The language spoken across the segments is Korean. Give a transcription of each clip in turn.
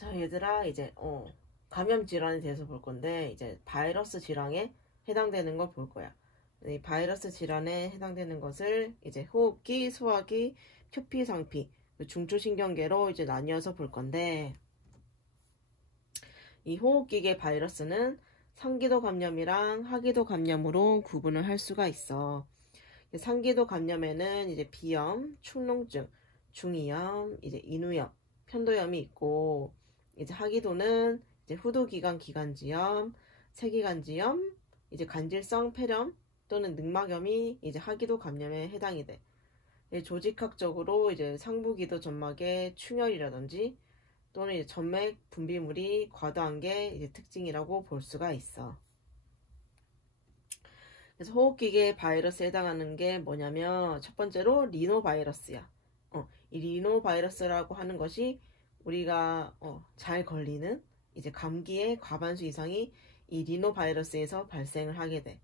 자, 얘들아, 이제, 감염 질환에 대해서 볼 건데, 이제, 바이러스 질환에 해당되는 걸 볼 거야. 이 바이러스 질환에 해당되는 것을 이제 호흡기, 소화기, 표피, 상피, 중추신경계로 이제 나뉘어서 볼 건데, 이 호흡기계 바이러스는 상기도 감염이랑 하기도 감염으로 구분을 할 수가 있어. 상기도 감염에는 이제 비염, 축농증, 중이염, 이제 인후염, 편도염이 있고, 이제 하기도는 이제 후두기관 기관지염, 세기관지염, 이제 간질성 폐렴 또는 늑막염이 이제 하기도 감염에 해당이 돼. 조직학적으로 이제 상부기도 점막의 충혈이라든지 또는 이제 점맥 분비물이 과다한 게 이제 특징이라고 볼 수가 있어. 그래서 호흡기계 바이러스에 해당하는 게 뭐냐면 첫 번째로 리노바이러스야. 이 리노바이러스라고 하는 것이 우리가 잘 걸리는 이제 감기의 과반수 이상이 이 리노바이러스에서 발생을 하게 돼.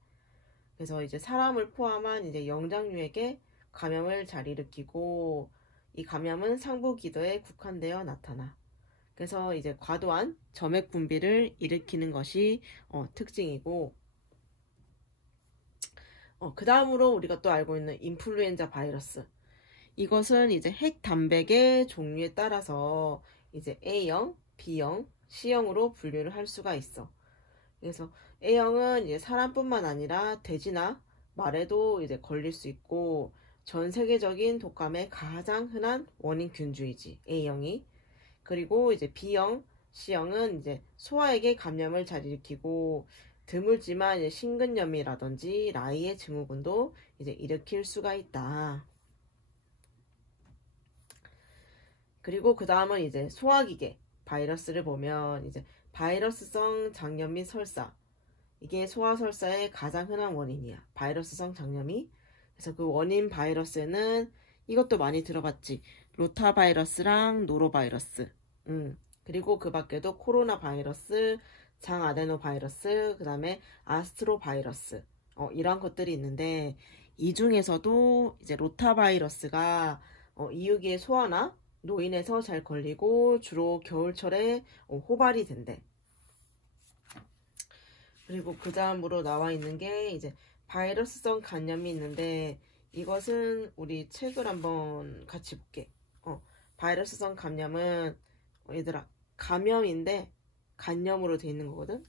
그래서 이제 사람을 포함한 이제 영장류에게 감염을 잘 일으키고 이 감염은 상부기도에 국한되어 나타나. 그래서 이제 과도한 점액 분비를 일으키는 것이 특징이고 그 다음으로 우리가 또 알고 있는 인플루엔자 바이러스. 이것은 이제 핵 단백의 종류에 따라서 이제 A형, B형, C형으로 분류를 할 수가 있어. 그래서 A형은 이제 사람뿐만 아니라 돼지나 말에도 이제 걸릴 수 있고 전 세계적인 독감의 가장 흔한 원인 균주이지 A형이. 그리고 이제 B형, C형은 이제 소아에게 감염을 잘 일으키고 드물지만 이제 심근염이라든지 라이의 증후군도 이제 일으킬 수가 있다. 그리고 그 다음은 이제 소화기계 바이러스를 보면 이제 바이러스성 장염 및 설사, 이게 소아설사의 가장 흔한 원인이야. 바이러스성 장염이. 그래서 그 원인 바이러스에는 이것도 많이 들어봤지. 로타바이러스랑 노로바이러스. 그리고 그 밖에도 코로나 바이러스, 장아데노 바이러스, 그 다음에 아스트로 바이러스. 이런 것들이 있는데 이 중에서도 이제 로타바이러스가 이유기의 소아나 노인에서 잘 걸리고 주로 겨울철에 호발이 된대. 그리고 그 다음으로 나와 있는 게 이제 바이러스성 감염이 있는데 이것은 우리 책을 한번 같이 볼게. 바이러스성 감염은 얘들아 감염인데 간염으로 돼 있는 거거든.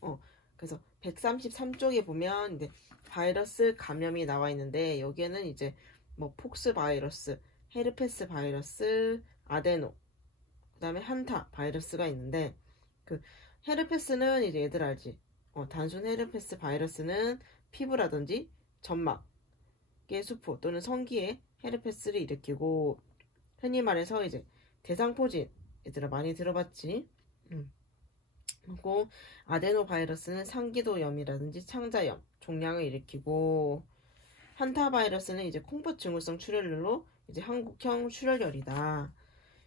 그래서 133쪽에 보면 이제 바이러스 감염이 나와 있는데 여기에는 이제 뭐 폭스 바이러스, 헤르페스 바이러스, 아데노, 그다음에 한타 바이러스가 있는데 그 헤르페스는 이제 얘들 알지? 단순 헤르페스 바이러스는 피부라든지 점막의 수포 또는 성기에 헤르페스를 일으키고 흔히 말해서 이제 대상포진 얘들아 많이 들어봤지? 그리고 아데노 바이러스는 상기도염이라든지 창자염, 종양을 일으키고 한타 바이러스는 이제 콩팥증후성 출혈로 이제 한국형 출혈열이다.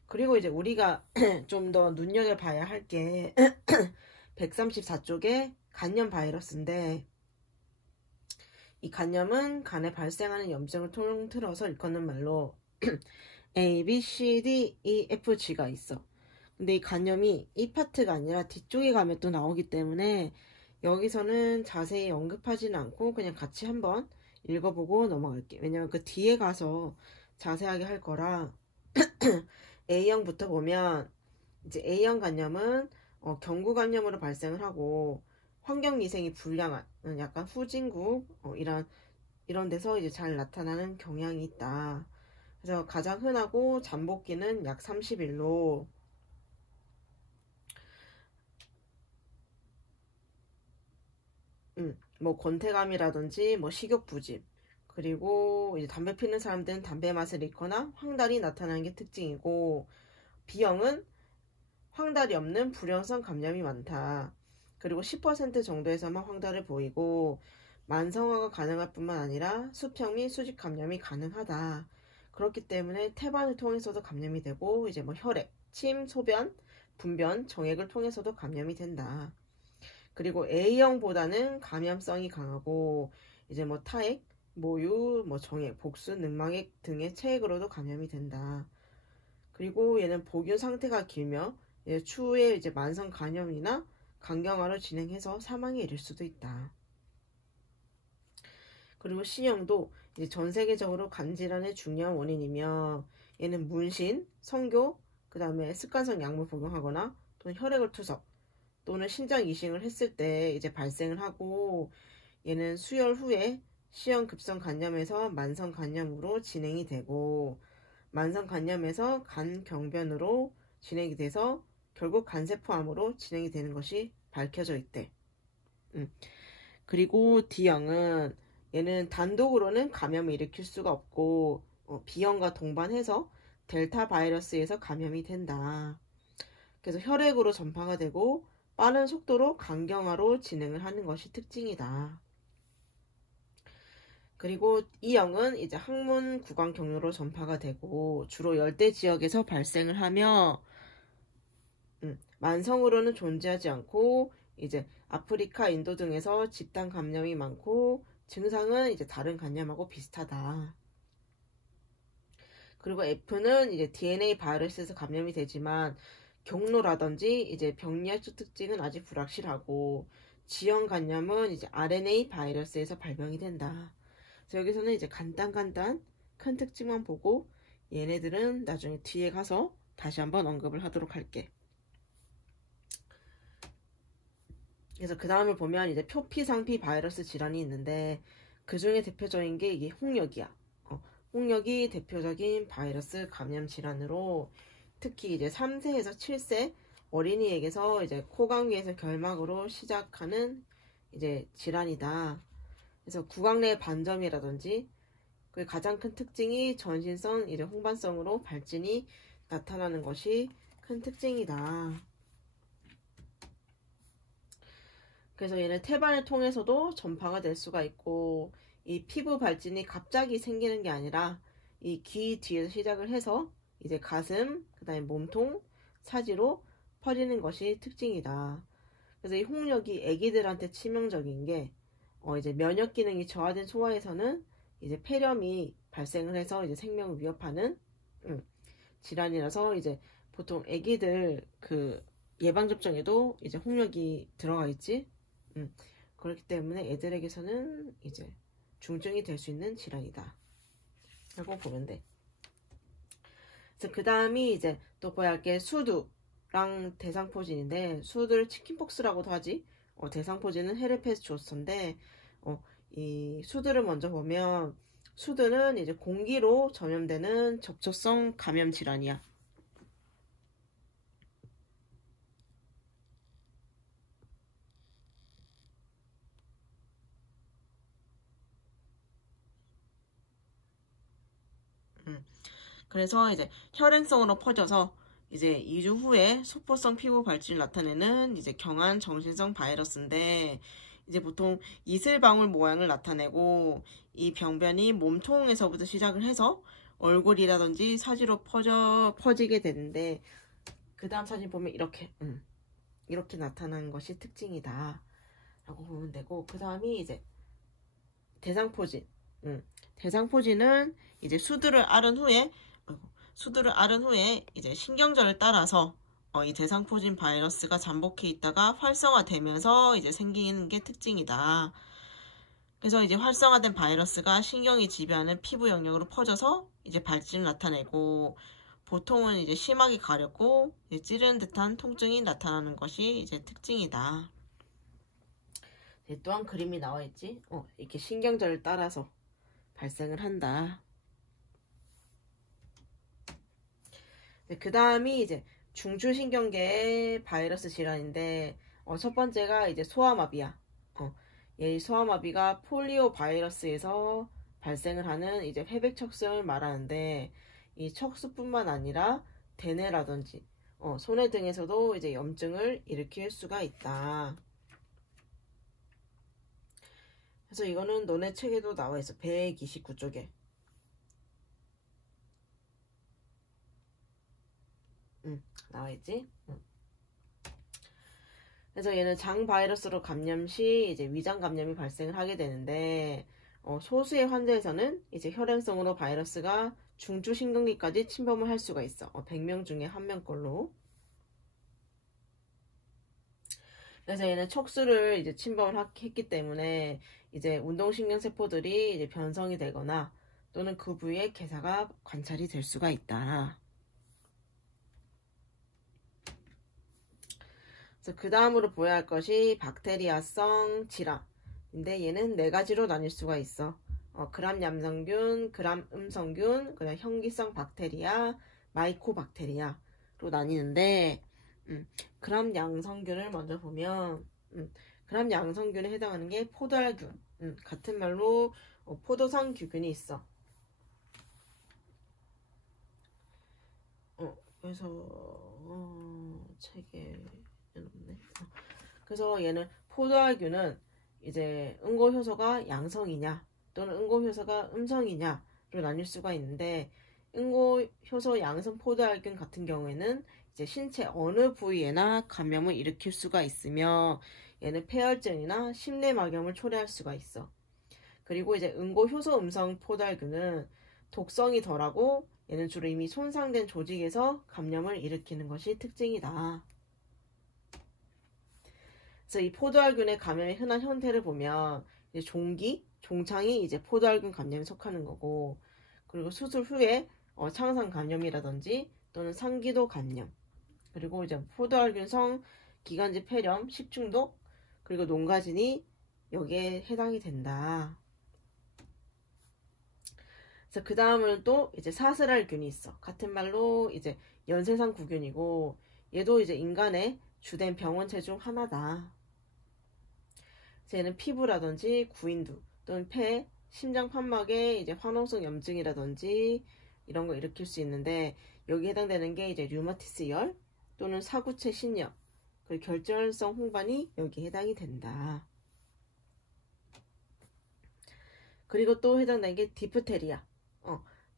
그리고 이제 우리가 좀 더 눈여겨봐야 할 게 134쪽에 간염 바이러스인데 이 간염은 간에 발생하는 염증을 통틀어서 일컫는 말로 A, B, C, D, E, F, G가 있어. 근데 이 간염이 이 파트가 아니라 뒤쪽에 가면 또 나오기 때문에 여기서는 자세히 언급하지는 않고 그냥 같이 한번 읽어보고 넘어갈게. 왜냐면 그 뒤에 가서 자세하게 할 거라 A형부터 보면 이제 A형 간염은 경구 간염으로 발생을 하고 환경 위생이 불량한 약간 후진국 이런 데서 이제 잘 나타나는 경향이 있다. 그래서 가장 흔하고 잠복기는 약 30일로 뭐 권태감이라든지 뭐 식욕부진 그리고 이제 담배 피는 사람들은 담배 맛을 잃거나 황달이 나타나는 게 특징이고 B형은 황달이 없는 불연성 감염이 많다. 그리고 10% 정도에서만 황달을 보이고 만성화가 가능할 뿐만 아니라 수평 및 수직 감염이 가능하다. 그렇기 때문에 태반을 통해서도 감염이 되고 이제 뭐 혈액, 침, 소변, 분변, 정액을 통해서도 감염이 된다. 그리고 A형보다는 감염성이 강하고 이제 뭐 타액, 모유, 뭐 정액, 복수, 늑막액 등의 체액으로도 감염이 된다. 그리고 얘는 복균 상태가 길며 추후에 이제 만성 간염이나 간경화를 진행해서 사망에 이를 수도 있다. 그리고 C형도 이제 전 세계적으로 간 질환의 중요한 원인이며 얘는 문신, 성교, 그 다음에 습관성 약물 복용하거나 또는 혈액을 투석 또는 신장 이식을 했을 때 이제 발생을 하고 얘는 수혈 후에 C형 급성 간염에서 만성 간염으로 진행이 되고 만성 간염에서 간 경변으로 진행이 돼서 결국 간세포암으로 진행이 되는 것이 밝혀져 있대. 그리고 D형은 얘는 단독으로는 감염을 일으킬 수가 없고 B형과 동반해서 델타 바이러스에서 감염이 된다. 그래서 혈액으로 전파가 되고 빠른 속도로 간경화로 진행을 하는 것이 특징이다. 그리고 E형은 이제 항문 구강 경로로 전파가 되고 주로 열대 지역에서 발생을 하며 만성으로는 존재하지 않고 이제 아프리카, 인도 등에서 집단 감염이 많고 증상은 이제 다른 간염하고 비슷하다. 그리고 F는 이제 DNA 바이러스에서 감염이 되지만 경로라든지 이제 병리학적 특징은 아직 불확실하고 G형 간염은 이제 RNA 바이러스에서 발병이 된다. 그래서 여기서는 이제 간단 큰 특징만 보고 얘네들은 나중에 뒤에 가서 다시 한번 언급을 하도록 할게. 그래서 그 다음을 보면 이제 표피상피 바이러스 질환이 있는데 그 중에 대표적인 게 이게 홍역이야. 홍역이 대표적인 바이러스 감염 질환으로 특히 이제 3세에서 7세 어린이에게서 이제 코감기에서 결막으로 시작하는 이제 질환이다. 그래서 구강 내 반점이라든지 그 가장 큰 특징이 전신성 이제 홍반성으로 발진이 나타나는 것이 큰 특징이다. 그래서 얘는 태반을 통해서도 전파가 될 수가 있고 이 피부 발진이 갑자기 생기는 게 아니라 이 귀 뒤에서 시작을 해서 이제 가슴, 그 다음에 몸통, 사지로 퍼지는 것이 특징이다. 그래서 이 홍역이 아기들한테 치명적인 게 이제 면역 기능이 저하된 소아에서는 이제 폐렴이 발생을 해서 이제 생명을 위협하는 질환이라서 이제 보통 아기들 그 예방 접종에도 이제 홍역이 들어가 있지. 그렇기 때문에 애들에게서는 이제 중증이 될 수 있는 질환이다 라고 보면 돼. 그래서 그 다음이 이제 또 봐야 할 게 수두랑 대상포진인데 수두를 치킨폭스라고도 하지. 대상포진은 헤르페스 조스터인데 이 수두를 먼저 보면 수두는 이제 공기로 전염되는 접촉성 감염 질환이야. 그래서 이제 혈행성으로 퍼져서 이제 2주 후에 소포성 피부 발진을 나타내는 이제 경한 정신성 바이러스인데 이제 보통 이슬방울 모양을 나타내고 이 병변이 몸통에서부터 시작을 해서 얼굴이라든지 사지로 퍼지게 되는데 그 다음 사진 보면 이렇게 나타나는 것이 특징이다 라고 보면 되고 그 다음이 이제 대상포진. 대상포진은 이제 수두를 앓은 후에 이제 신경절을 따라서 이 대상포진 바이러스가 잠복해 있다가 활성화되면서 이제 생기는 게 특징이다. 그래서 이제 활성화된 바이러스가 신경이 지배하는 피부 영역으로 퍼져서 이제 발진을 나타내고 보통은 이제 심하게 가렵고 찌르는 듯한 통증이 나타나는 것이 이제 특징이다. 또한 그림이 나와 있지. 이렇게 신경절을 따라서 발생을 한다. 그 다음이 이제 중추신경계의 바이러스 질환인데 첫 번째가 이제 소아마비야. 이 소아마비가 폴리오 바이러스에서 발생을 하는 이제 회백척수염을 말하는데 이 척수뿐만 아니라 대뇌라든지 손해 등에서도 이제 염증을 일으킬 수가 있다. 그래서 이거는 너네 책에도 나와 있어. 129쪽에. 나와 있지? 그래서 얘는 장 바이러스로 감염 시 이제 위장 감염이 발생을 하게 되는데 소수의 환자에서는 이제 혈행성으로 바이러스가 중추신경계까지 침범을 할 수가 있어. 100명 중에 1명꼴로. 그래서 얘는 척수를 이제 침범을 했기 때문에 이제 운동신경세포들이 이제 변성이 되거나 또는 그 부위에 괴사가 관찰이 될 수가 있다. 그래서 그 다음으로 보여야 할 것이 박테리아성 질환인데 얘는 네 가지로 나뉠 수가 있어. 그람 얌성균, 그람 음성균, 그다음 현기성 박테리아, 마이코박테리아로 나뉘는데 그람 양성균을 먼저 보면 그람 양성균에 해당하는 게 포도알균, 같은 말로 포도성 규균이 있어. 그래서 책에 없네. 그래서 얘는 포도알균은 이제 응고효소가 양성이냐 또는 응고효소가 음성이냐로 나뉠 수가 있는데 응고효소 양성 포도알균 같은 경우에는 이제 신체 어느 부위에나 감염을 일으킬 수가 있으며 얘는 폐혈증이나 심내막염을 초래할 수가 있어. 그리고 이제 응고효소 음성 포도알균은 독성이 덜하고 얘는 주로 이미 손상된 조직에서 감염을 일으키는 것이 특징이다. 그래서 이 포도알균의 감염의 흔한 형태를 보면 이제 종창이 이제 포도알균 감염에 속하는 거고, 그리고 수술 후에 창상 감염이라든지 또는 상기도 감염, 그리고 이제 포도알균성 기관지 폐렴, 식중독, 그리고 농가진이 여기에 해당이 된다. 그래서 그 다음은 또 이제 사슬알균이 있어. 같은 말로 이제 연쇄상 구균이고, 얘도 이제 인간의 주된 병원체 중 하나다. 얘는 피부라든지 구인두 또는 폐, 심장 판막에 이제 화농성 염증이라든지 이런 거 일으킬 수 있는데 여기에 해당되는 게 이제 류마티스열 또는 사구체 신염, 그리고 결절성 홍반이 여기에 해당이 된다. 그리고 또 해당되는 게 디프테리아.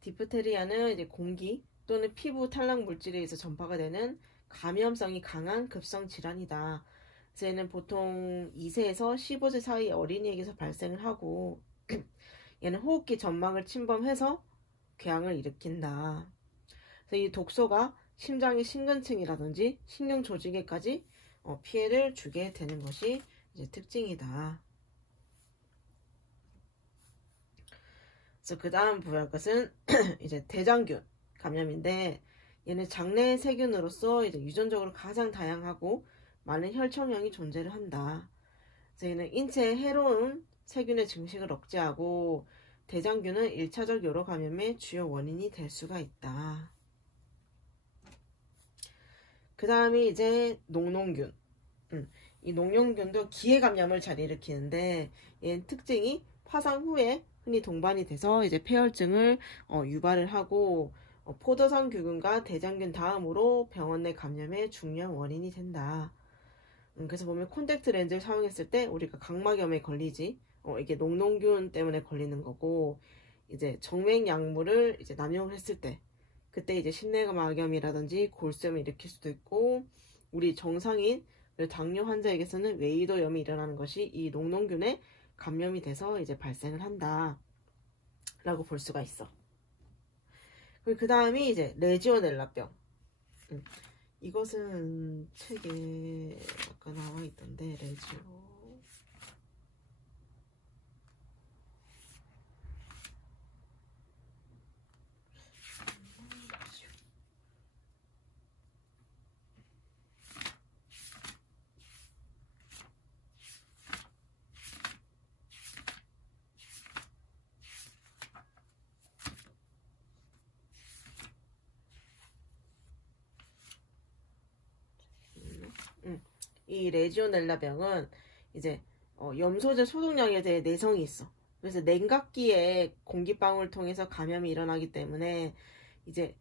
디프테리아는 이제 공기 또는 피부 탈락 물질에 의해서 전파가 되는 감염성이 강한 급성 질환이다. 그래서 얘는 보통 2세에서 15세 사이 어린이에게서 발생을 하고 얘는 호흡기 점막을 침범해서 궤양을 일으킨다. 그래서 이 독소가 심장의 심근층이라든지 신경 조직에까지 피해를 주게 되는 것이 이제 특징이다. 그래서 그 다음 부여할 것은 이제 대장균 감염인데 얘는 장내 세균으로서 이제 유전적으로 가장 다양하고 많은 혈청형이 존재를 한다. 그래서 얘는 인체에 해로운 세균의 증식을 억제하고 대장균은 1차적 요로 감염의 주요 원인이 될 수가 있다. 그 다음이 이제 녹농균. 이 녹농균도 기해 감염을 잘 일으키는데 얘는 특징이 파상 후에 흔히 동반이 돼서 이제 폐혈증을 유발을 하고 포도성 규균과 대장균 다음으로 병원 내 감염의 중요한 원인이 된다. 그래서 보면 콘택트 렌즈를 사용했을 때 우리가 각막염에 걸리지, 이게 녹농균 때문에 걸리는 거고, 이제 정맥 약물을 이제 남용을 했을 때 그때 이제 심내막염이라든지 골수염을 일으킬 수도 있고, 우리 정상인 당뇨 환자에게서는 웨이도염이 일어나는 것이 이 녹농균에 감염이 돼서 이제 발생을 한다 라고 볼 수가 있어. 그리고 그 다음이 이제 레지오넬라병. 이것은 책에 아까 나와 있던데, 레지오. 이 레지오넬라병은 이제 염소제 소독약에 대해 내성이 있어. 그래서 냉각기에 공기방울을 통해서 감염이 일어나기 때문에 이제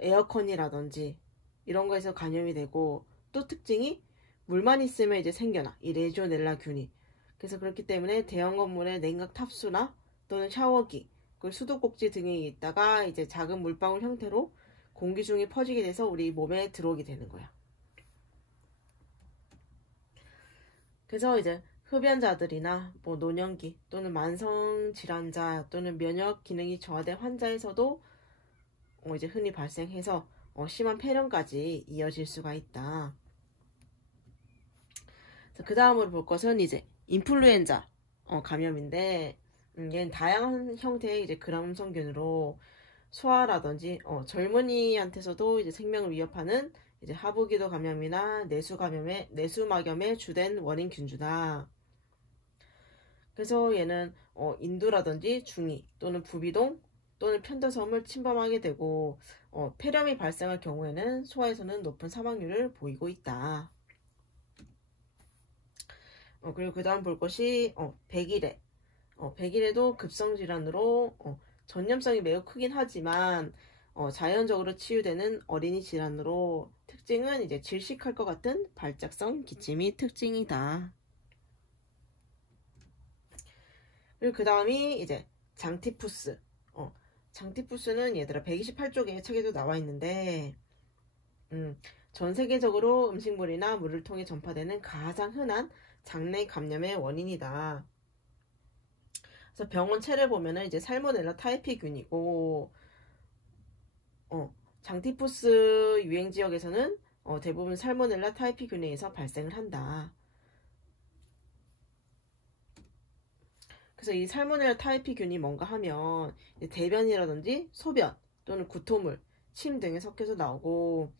에어컨이라든지 이런 거에서 감염이 되고, 또 특징이 물만 있으면 이제 생겨나 이 레지오넬라균이. 그래서 그렇기 때문에 대형 건물의 냉각 탑수나 또는 샤워기, 그리고 수도꼭지 등에 있다가 이제 작은 물방울 형태로 공기 중에 퍼지게 돼서 우리 몸에 들어오게 되는 거야. 그래서 이제 흡연자들이나 뭐 노년기 또는 만성 질환자 또는 면역 기능이 저하된 환자에서도 이제 흔히 발생해서 심한 폐렴까지 이어질 수가 있다. 그 다음으로 볼 것은 이제 인플루엔자 감염인데, 얘는 다양한 형태의 이제 gram 음성균으로 소아라든지 젊은이한테서도 이제 생명을 위협하는 이제 하부기도 감염이나 내수막염의 주된 원인 균주다. 그래서 얘는 인두라든지 중이 또는 부비동 또는 편도섬을 침범하게 되고 폐렴이 발생할 경우에는 소아에서는 높은 사망률을 보이고 있다. 그리고 그 다음 볼 것이 백일해. 백일해도 급성질환으로 전염성이 매우 크긴 하지만 자연적으로 치유되는 어린이 질환으로 특징은 이제 질식할 것 같은 발작성 기침이 특징이다. 그리고 그 다음이 이제 장티푸스. 장티푸스는 얘들아 128쪽의 책에도 나와 있는데 전 세계적으로 음식물이나 물을 통해 전파되는 가장 흔한 장내 감염의 원인이다. 그래서 병원체를 보면은 이제 살모넬라 타이피균이고 장티푸스 유행 지역에서는 대부분 살모넬라 타이피균에 의해서 발생을 한다. 그래서 이 살모넬라 타이피균이 뭔가 하면 대변이라든지 소변 또는 구토물, 침 등에 섞여서 나오고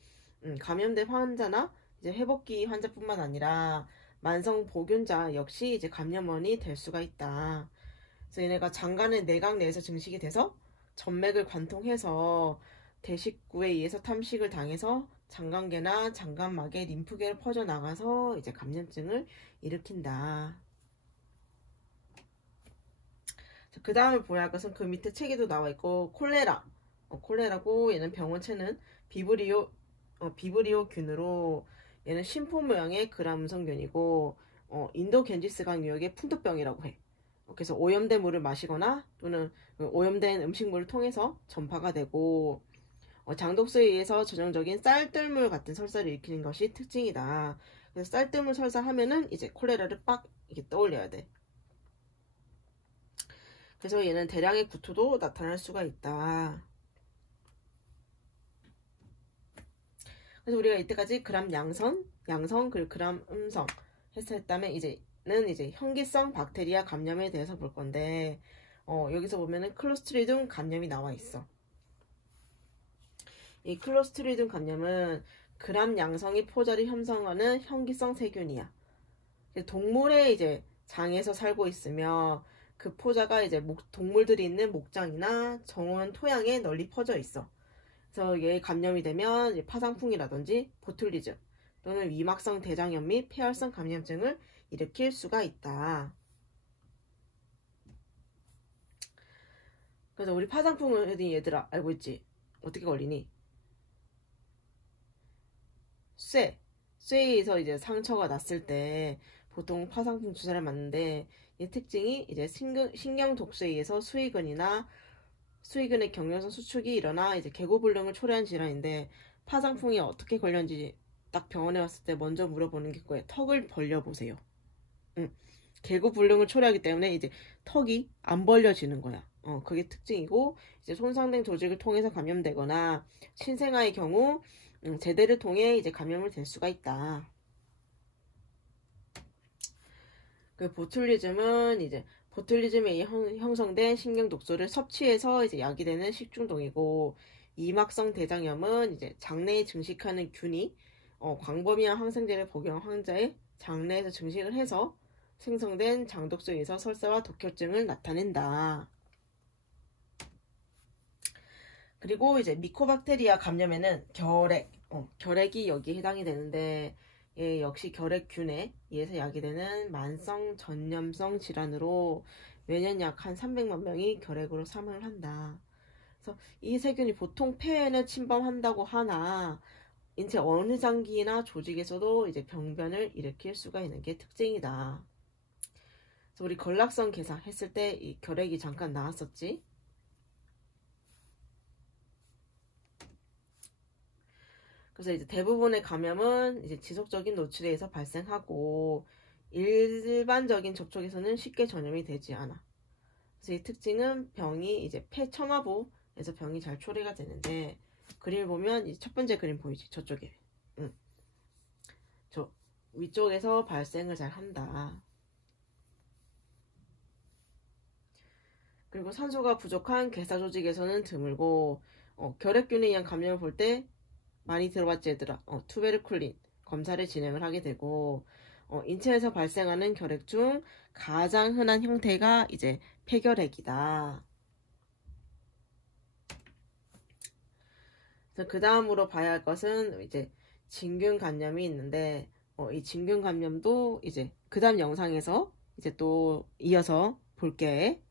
감염된 환자나 이제 회복기 환자뿐만 아니라 만성 보균자 역시 이제 감염원이 될 수가 있다. 그래서 얘네가 장간의 내각 내에서 증식이 돼서 전맥을 관통해서 대식구에 의해서 탐식을 당해서 장관계나 장관막에 림프계를 퍼져나가서 이제 감염증을 일으킨다. 그 다음에 보야 할 것은 그 밑에 책에도 나와 있고 콜레라. 콜레라고 얘는 병원체는 비브리오균으로 얘는 심포 모양의 그람음성균이고 인도 겐지스강 유역의 풍토병이라고 해. 그래서 오염된 물을 마시거나 또는 오염된 음식물을 통해서 전파가 되고 장독소에 의해서 전형적인 쌀뜨물 같은 설사를 일으키는 것이 특징이다. 그래서 쌀뜨물 설사하면은 이제 콜레라를 빡 이렇게 떠올려야 돼. 그래서 얘는 대량의 구토도 나타날 수가 있다. 그래서 우리가 이때까지 그람 양성 그리고 그람 음성 했다면 이제는 현기성 박테리아 감염에 대해서 볼 건데 여기서 보면은 클로스트리디움 감염이 나와 있어. 이 클로스트리디움 감염은 그람 양성이 포자를 형성하는 현기성 세균이야. 동물의 이제 장에서 살고 있으며 그 포자가 이제 동물들이 있는 목장이나 정원 토양에 널리 퍼져 있어. 그래서 얘 감염이 되면 파상풍이라든지 보툴리즘 또는 위막성 대장염 및 폐활성 감염증을 일으킬 수가 있다. 그래서 우리 파상풍은 얘들아 알고 있지? 어떻게 걸리니? 쇠에 의해서 이제 상처가 났을 때 보통 파상풍 주사를 맞는데 이 특징이 이제 신경 독소에 의해서 수의근의 경련성 수축이 일어나 이제 개고불능을 초래한 질환인데 파상풍이 어떻게 걸렸는지 딱 병원에 왔을 때 먼저 물어보는 게 그거예요. 턱을 벌려보세요. 개고불능을 초래하기 때문에 이제 턱이 안 벌려지는 거야. 그게 특징이고 이제 손상된 조직을 통해서 감염되거나 신생아의 경우 제대를 통해 이제 감염을 될 수가 있다. 그 보툴리즘은 이제 보툴리즘에 의해 형성된 신경 독소를 섭취해서 이제 야기되는 식중독이고 이막성 대장염은 이제 장내에 증식하는 균이 광범위한 항생제를 복용한 환자의 장내에서 증식을 해서 생성된 장독소에 의해서 설사와 독혈증을 나타낸다. 그리고 이제 미코박테리아 감염에는 결핵이 여기에 해당이 되는데 얘 역시 결핵균에 의해서 야기되는 만성 전염성 질환으로 매년 약 한 300만 명이 결핵으로 사망을 한다. 그래서 이 세균이 보통 폐에는 침범한다고 하나 인체 어느 장기나 조직에서도 이제 병변을 일으킬 수가 있는 게 특징이다. 그래서 우리 전락성 계사 했을 때 이 결핵이 잠깐 나왔었지. 그래서 이제 대부분의 감염은 이제 지속적인 노출에 의해서 발생하고 일반적인 접촉에서는 쉽게 전염이 되지 않아. 그래서 이 특징은 병이 이제 폐청화부에서 병이 잘 초래가 되는데 그림을 보면 이제 첫 번째 그림 보이지? 저쪽에. 저 위쪽에서 발생을 잘 한다. 그리고 산소가 부족한 괴사 조직에서는 드물고 결핵균에 의한 감염을 볼 때 많이 들어봤지 얘들아. 투베르쿨린 검사를 진행을 하게 되고 인체에서 발생하는 결핵 중 가장 흔한 형태가 이제 폐결핵이다. 그래서 그 다음으로 봐야 할 것은 이제 진균 감염이 있는데 이 진균 감염도 이제 그 다음 영상에서 이제 또 이어서 볼게.